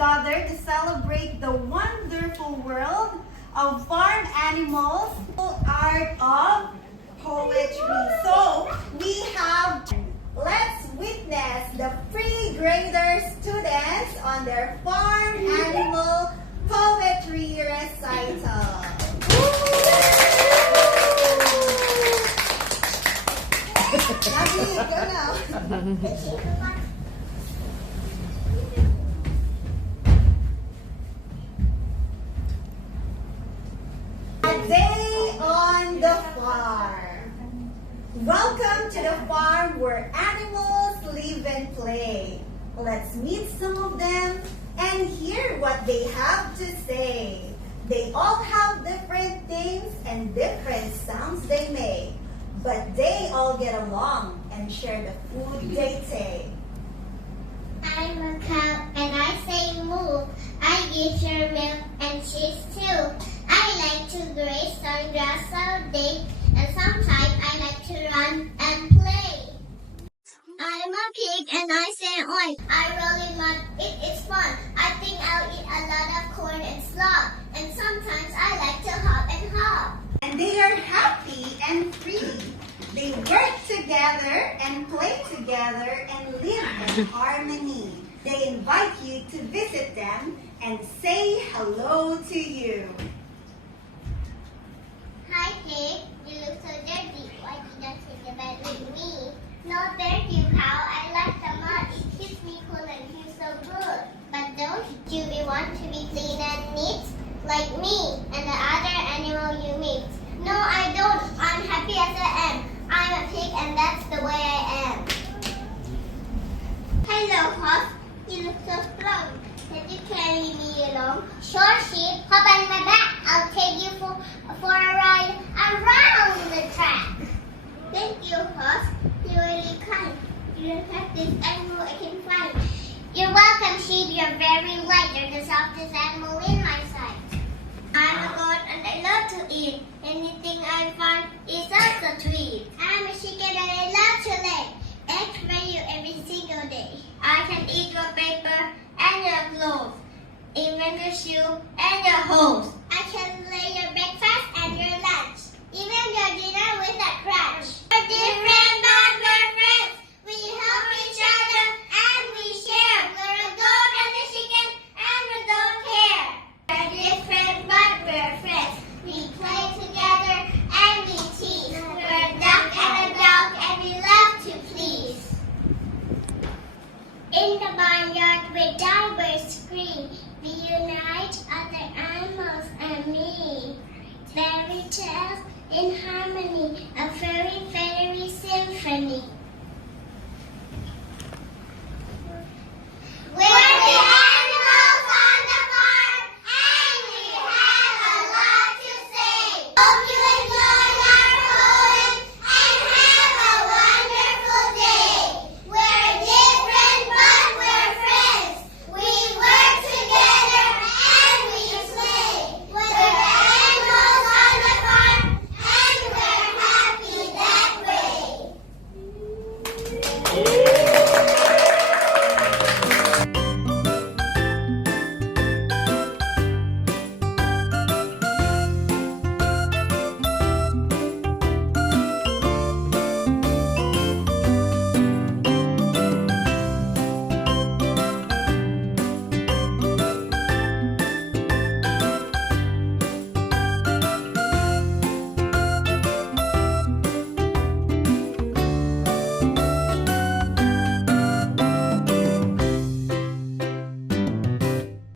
gather to celebrate the wonderful world of farm animals, art of poetry. So we have, let's witness the pre-grader students on their farm animal poetry recital. Nabi, go now. A day on the farm. Welcome to the farm where animals live and play. Let's meet some of them and hear what they have to say. They all have different things and different sounds they make, but they all get along and share the food they take. I'm a cow and I say moo. I give her milk and cheese too. I like to graze on grass all day, and sometimes I like to run and play. I'm a pig and I say oink. I really mud, it's fun. I think I'll eat a lot of corn and slop, and sometimes I like to hop and hop. And they are happy and free. They work together and play together and live in harmony. They invite you to visit them and say hello to you. Hi pig, you look so dirty. Why did you take the bed with me? No dirty cow, I like the mud. It keeps me cool and feels so good. But don't you want to be clean and neat? Like me and the other animal you meet. No, I don't. I'm happy as I am. I'm a pig and that's the way I am. Hello, horse. You look so strong. Can you carry me along? Sure, sheep. Hop on my back. I'll take you for a ride around the track. Thank you, horse. You're really kind. You're the fastest animal I can find. You're welcome, sheep. You're very light. You're the softest animal in my sight. I'm a goat and I love to eat. Anything I find is also sweet. I'm a chicken and I love to lay eggs for you every single day. I can eat your paper and your clothes, even your shoe and your hose. I can lay your breakfast and your lunch, even your dinner with a crunch. We're different but we're friends. We help each other and we share. We're a goat and a chicken and we don't care. We're different but we're friends. We play together and we tease. We're a duck and a dog and we love to please. In the barnyard where divers scream, we unite other animals and me. Fairy tales in harmony, a fairy